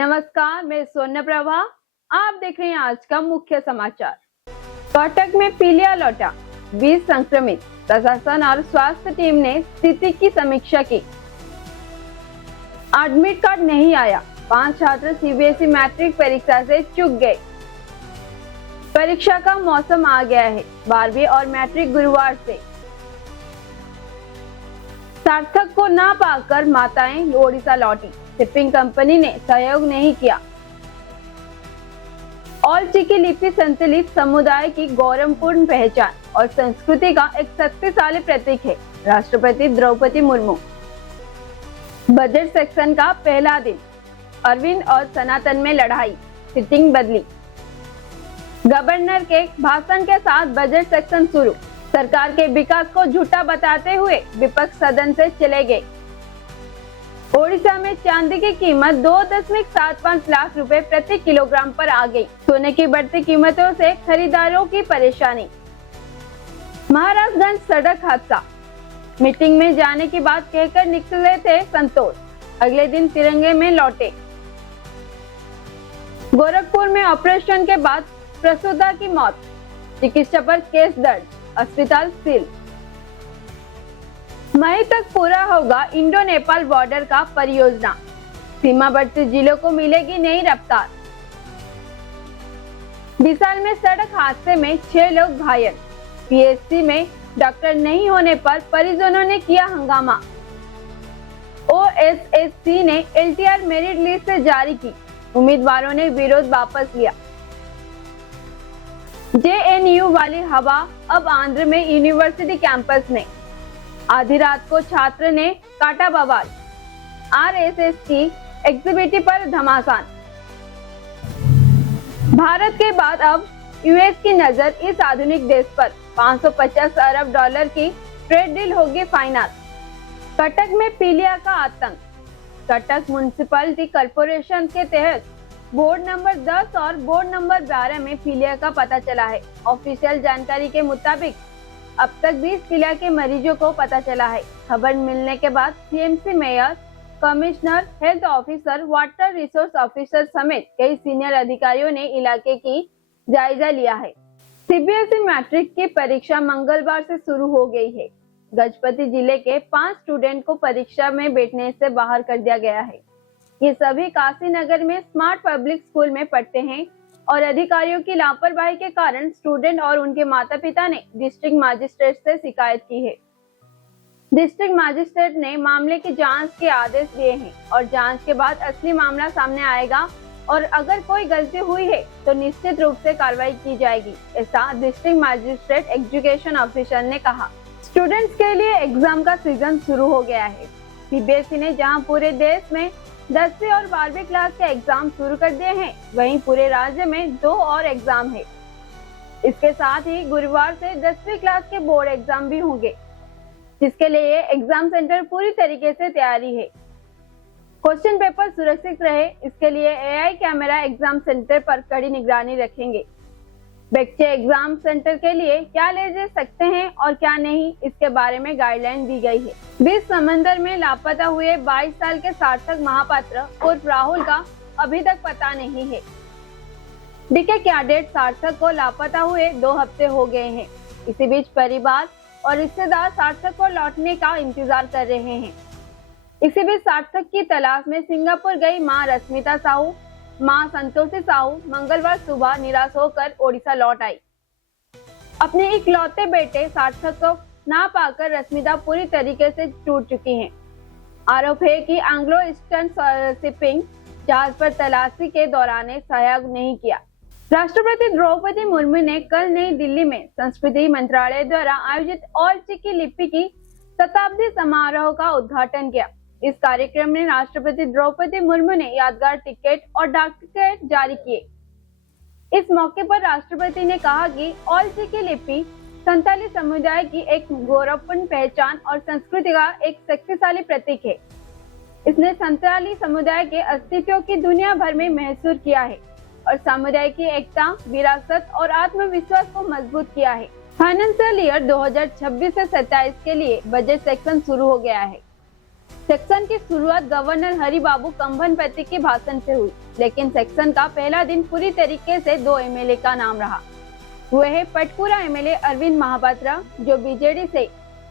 नमस्कार, मैं सोना प्रभा। आप देख रहे हैं आज का मुख्य समाचार। कटक में पीलिया लौटा, 20 संक्रमित। प्रशासन और स्वास्थ्य टीम ने स्थिति की समीक्षा की। एडमिट कार्ड नहीं आया, 5 छात्र सीबीएसई मैट्रिक परीक्षा से चूक गए। परीक्षा का मौसम आ गया है, 12वीं और मैट्रिक गुरुवार से। सार्थक को ना पाकर माताएं ओडिशा लौटी, शिपिंग कंपनी ने सहयोग नहीं किया। औलचिकी लिपि संतलित समुदाय की गौरवपूर्ण पहचान और संस्कृति का एक शक्तिशाली प्रतीक है। राष्ट्रपति द्रौपदी मुर्मू। बजट सेक्शन का पहला दिन, अरविंद और सनातन में लड़ाई, सिटिंग बदली। गवर्नर के भाषण के साथ बजट सेक्शन शुरू। सरकार के विकास को झूठा बताते हुए विपक्ष सदन से चले गए। ओडिशा में चांदी की कीमत 2.75 लाख रुपए प्रति किलोग्राम पर आ गई। सोने की बढ़ती कीमतों से खरीदारों की परेशानी। महाराजगंज सड़क हादसा, मीटिंग में जाने की बात कहकर निकले थे संतोष, अगले दिन तिरंगे में लौटे। गोरखपुर में ऑपरेशन के बाद प्रसूता की मौत, चिकित्सा पर केस दर्ज, अस्पताल सील। मई तक पूरा होगा इंडो नेपाल बॉर्डर का परियोजना, सीमावर्ती जिलों को मिलेगी नई रफ्तार। विशाल में सड़क हादसे में 6 लोग घायल, पीएचसी में डॉक्टर नहीं होने पर परिजनों ने किया हंगामा। ओएसएससी ने एलटीआर मेरिट लिस्ट से जारी की, उम्मीदवारों ने विरोध वापस लिया। जेएनयू वाली हवा अब आंध्र में यूनिवर्सिटी कैंपस में, आधी रात को छात्र ने काटा बवाल। आरएसएस की एग्जीबिटी पर घमासान। भारत के बाद अब यूएस की नजर इस आधुनिक देश पर, 550 अरब डॉलर की ट्रेड डील होगी फाइनल। कटक में पीलिया का आतंक। कटक म्युनिसिपैलिटी कॉर्पोरेशन के तहत बोर्ड नंबर 10 और बोर्ड नंबर 12 में पीलिया का पता चला है। ऑफिशियल जानकारी के मुताबिक अब तक 20 पीलिया के मरीजों को पता चला है। खबर मिलने के बाद CMC mayor, commissioner, health officer, water resource officer समेत कई सीनियर अधिकारियों ने इलाके की जायजा लिया है। सीबीएसई मैट्रिक की परीक्षा मंगलवार से शुरू हो गई है। गजपति जिले के 5 स्टूडेंट को परीक्षा में बैठने से बाहर कर दिया गया है। ये सभी काशी नगर में स्मार्ट पब्लिक स्कूल में पढ़ते हैं और अधिकारियों की लापरवाही के कारण स्टूडेंट और उनके माता पिता ने डिस्ट्रिक्ट मजिस्ट्रेट से शिकायत की है। डिस्ट्रिक्ट मजिस्ट्रेट ने मामले की जांच के आदेश दिए हैं और जांच के बाद असली मामला सामने आएगा और अगर कोई गलती हुई है तो निश्चित रूप से कार्रवाई की जाएगी, ऐसा डिस्ट्रिक्ट मजिस्ट्रेट एजुकेशन ऑफिसर ने कहा। स्टूडेंट्स के लिए एग्जाम का सीजन शुरू हो गया है। सीबीएसई ने जहां पूरे देश में 10वीं और 12वीं क्लास के एग्जाम शुरू कर दिए हैं, वहीं पूरे राज्य में 2 और एग्जाम है। इसके साथ ही गुरुवार से 10वीं क्लास के बोर्ड एग्जाम भी होंगे, जिसके लिए एग्जाम सेंटर पूरी तरीके से तैयारी है। क्वेश्चन पेपर सुरक्षित रहे, इसके लिए एआई कैमरा एग्जाम सेंटर पर कड़ी निगरानी रखेंगे। बच्चे एग्जाम सेंटर के लिए क्या ले जा सकते हैं और क्या नहीं, इसके बारे में गाइडलाइन दी गई है। 20 समंदर में लापता हुए 22 साल के सार्थक महापात्र उर्फ राहुल का अभी तक पता नहीं है। डीके कैडेट सार्थक को लापता हुए 2 हफ्ते हो गए हैं। इसी बीच परिवार और रिश्तेदार सार्थक को लौटने का इंतजार कर रहे हैं। इसी बीच सार्थक की तलाश में सिंगापुर गई मां रश्मिता साहू, मां संतोषी साहू मंगलवार सुबह निराश होकर ओडिशा लौट आई। अपने इकलौते बेटे सार्थक को ना पाकर रश्मिता पूरी तरीके से टूट चुकी हैं। आरोप है कि एंग्लो ईस्टर्न शिपिंग जहाज पर तलाशी के दौरान सहयोग नहीं किया। राष्ट्रपति द्रौपदी मुर्मू ने कल नई दिल्ली में संस्कृति मंत्रालय द्वारा आयोजित औलचिकी लिपि की शताब्दी समारोह का उद्घाटन किया। इस कार्यक्रम में राष्ट्रपति द्रौपदी मुर्मू ने यादगार टिकट और डाक टिकट जारी किए। इस मौके पर राष्ट्रपति ने कहा कि औलचिकी लिपि संथाली समुदाय की एक गौरवपूर्ण पहचान और संस्कृति का एक शक्तिशाली प्रतीक है। इसने संथाली समुदाय के अस्तित्व की दुनिया भर में महसूस किया है और समुदाय की एकता, विरासत और आत्मविश्वास को मजबूत किया है। फाइनेंशियल ईयर 2026 से 27 के लिए बजट सेक्शन शुरू हो गया है। सेक्शन की शुरुआत गवर्नर हरिबाबू कंभनपति के भाषण से हुई, लेकिन सेक्शन का पहला दिन पूरी तरीके से 2 एमएलए का नाम रहा। वो है पटकुरा एमएलए अरविंद महापात्रा जो बीजेडी से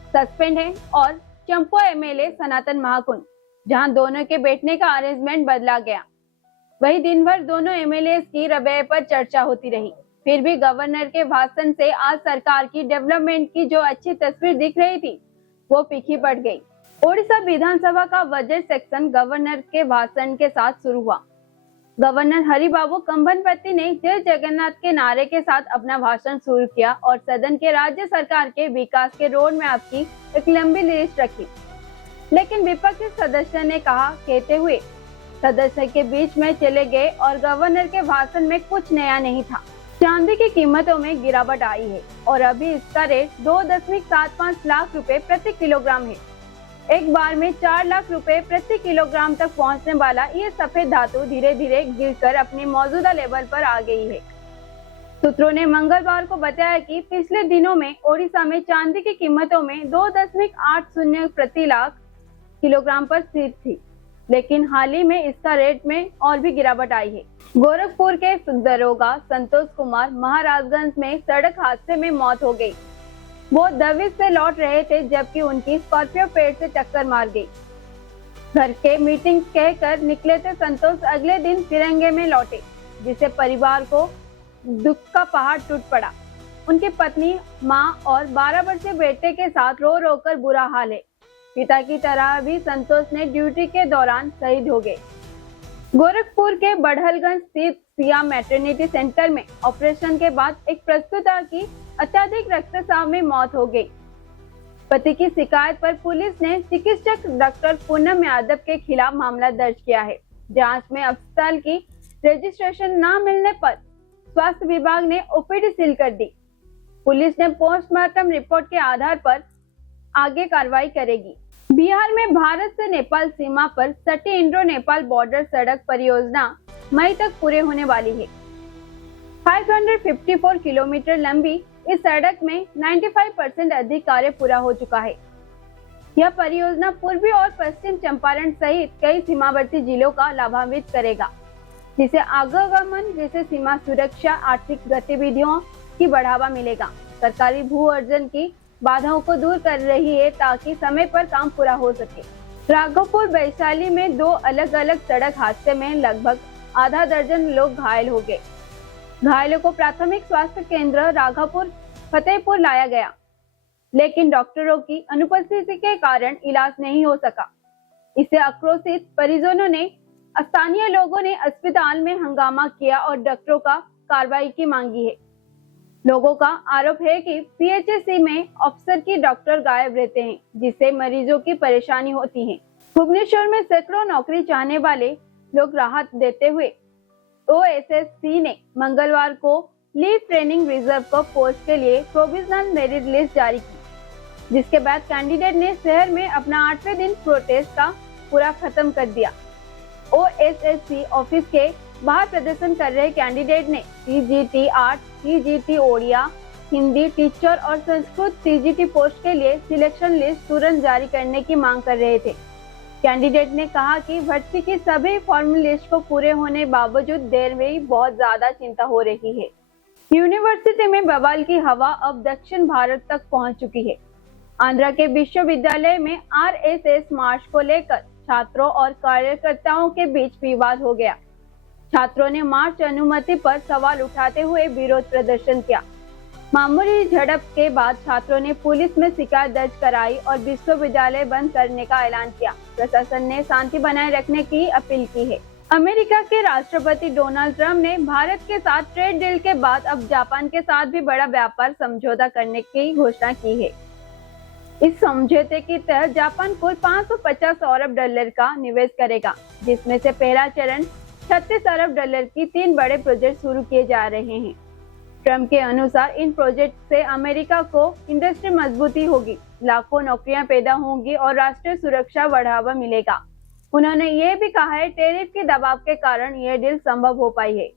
सस्पेंड है, और चंपो एमएलए सनातन महाकुंड, जहां दोनों के बैठने का अरेंजमेंट बदला गया। वही दिन भर दोनों एमएलए की रवैये पर चर्चा होती रही। फिर भी गवर्नर के भाषण से आज सरकार की डेवलपमेंट की जो अच्छी तस्वीर दिख रही थी वो फीकी पड़ गई। ओडिशा विधानसभा का बजट सेक्शन गवर्नर के भाषण के साथ शुरू हुआ। गवर्नर हरिबाबू कंभनपति ने जय जगन्नाथ के नारे के साथ अपना भाषण शुरू किया और सदन के राज्य सरकार के विकास के रोड मैप की एक लंबी लिस्ट रखी। लेकिन विपक्षी सदस्य ने कहा कहते हुए सदस्य के बीच में चले गए और गवर्नर के भाषण में कुछ नया नहीं था। चांदी की कीमतों में गिरावट आई है और अभी इसका रेट 2.75 लाख रुपए प्रति किलोग्राम है। एक बार में 4 लाख रुपए प्रति किलोग्राम तक पहुंचने वाला ये सफेद धातु धीरे धीरे गिरकर अपने मौजूदा लेवल पर आ गई है। सूत्रों ने मंगलवार को बताया कि पिछले दिनों में ओडिशा में चांदी की कीमतों में 2.80 प्रति लाख किलोग्राम पर स्थिर थी, लेकिन हाल ही में इसका रेट में और भी गिरावट आई है। गोरखपुर के दरोगा संतोष कुमार महाराजगंज में सड़क हादसे में मौत हो गई। वो दविश से लौट रहे थे जबकि उनकी स्कॉर्पियो पेड़ से टक्कर मार गई। घर के मीटिंग कहकर निकले थे संतोष अगले दिन तिरंगे में लौटे, जिससे परिवार को दुख का पहाड़ टूट पड़ा। उनकी पत्नी, मां और 12 वर्षीय बेटे के साथ रो रो कर बुरा हाल है। पिता की तरह भी संतोष ने ड्यूटी के दौरान शहीद हो गए। गोरखपुर के बढ़लगंज स्थित सिया मैटरनिटी सेंटर में ऑपरेशन के बाद एक प्रसूता की अत्यधिक रक्तस्राव में मौत हो गई। पति की शिकायत पर पुलिस ने चिकित्सक डॉक्टर पूनम यादव के खिलाफ मामला दर्ज किया है। जांच में अस्पताल की रजिस्ट्रेशन न मिलने पर स्वास्थ्य विभाग ने ओपीडी सील कर दी। पुलिस ने पोस्टमार्टम रिपोर्ट के आधार पर आगे कार्रवाई करेगी। बिहार में भारत से नेपाल सीमा पर सटी इंडो नेपाल बॉर्डर सड़क परियोजना मई तक पूरे होने वाली है। 554 किलोमीटर लंबी इस सड़क में 95% अधिक कार्य पूरा हो चुका है। यह परियोजना पूर्वी और पश्चिम चंपारण सहित कई सीमावर्ती जिलों का लाभान्वित करेगा, जिसे आवागमन जैसे सीमा सुरक्षा, आर्थिक गतिविधियों की बढ़ावा मिलेगा। सरकारी भू अर्जन की बाधाओं को दूर कर रही है ताकि समय पर काम पूरा हो सके। राघोपुर वैशाली में 2 अलग अलग सड़क हादसे में लगभग आधा दर्जन लोग घायल हो गए। घायलों को प्राथमिक स्वास्थ्य केंद्र राघोपुर फतेहपुर लाया गया, लेकिन डॉक्टरों की अनुपस्थिति के कारण इलाज नहीं हो सका। इससे आक्रोशित परिजनों ने स्थानीय लोगों ने अस्पताल में हंगामा किया और डॉक्टरों का कार्रवाई की मांगी है। लोगों का आरोप है कि पीएचसी में अफसर की डॉक्टर गायब रहते हैं, जिससे मरीजों की परेशानी होती है। भुवनेश्वर में सैकड़ों नौकरी चाहने वाले लोग राहत देते हुए ओएसएससी ने मंगलवार को लीव ट्रेनिंग रिजर्व को पोस्ट के लिए प्रोविजनल मेरिट लिस्ट जारी की, जिसके बाद कैंडिडेट ने शहर में अपना 8वें दिन प्रोटेस्ट का पूरा खत्म कर दिया। ओएसएससी ऑफिस के बाहर प्रदर्शन कर रहे कैंडिडेट ने TGT art, TGT Odia, Hindi teacher और संस्कृत टीजीटी पोस्ट के लिए सिलेक्शन लिस्ट तुरंत जारी करने की मांग कर रहे थे। कैंडिडेट ने कहा कि भर्ती की सभी फॉर्मल लिस्ट को पूरे होने बावजूद देर में बहुत ज्यादा चिंता हो रही है। यूनिवर्सिटी में बवाल की हवा अब दक्षिण भारत तक पहुंच चुकी है। आंध्रा के विश्वविद्यालय में आरएसएस मार्च को लेकर छात्रों और कार्यकर्ताओं के बीच विवाद हो गया। छात्रों ने मार्च अनुमति पर सवाल उठाते हुए विरोध प्रदर्शन किया। मामूली झड़प के बाद छात्रों ने पुलिस में शिकायत दर्ज कराई और विश्वविद्यालय बंद करने का ऐलान किया। प्रशासन ने शांति बनाए रखने की अपील की है। अमेरिका के राष्ट्रपति डोनाल्ड ट्रंप ने भारत के साथ ट्रेड डील के बाद अब जापान के साथ भी बड़ा व्यापार समझौता करने की घोषणा की है। इस समझौते के तहत जापान कुल 550 अरब डॉलर का निवेश करेगा, जिसमें से पहला चरण 36 अरब डॉलर की 3 बड़े प्रोजेक्ट शुरू किए जा रहे हैं। ट्रंप के अनुसार इन प्रोजेक्ट से अमेरिका को इंडस्ट्री मजबूती होगी, लाखों नौकरियां पैदा होंगी और राष्ट्रीय सुरक्षा बढ़ावा मिलेगा। उन्होंने ये भी कहा है टैरिफ के दबाव के कारण यह डील संभव हो पाई है।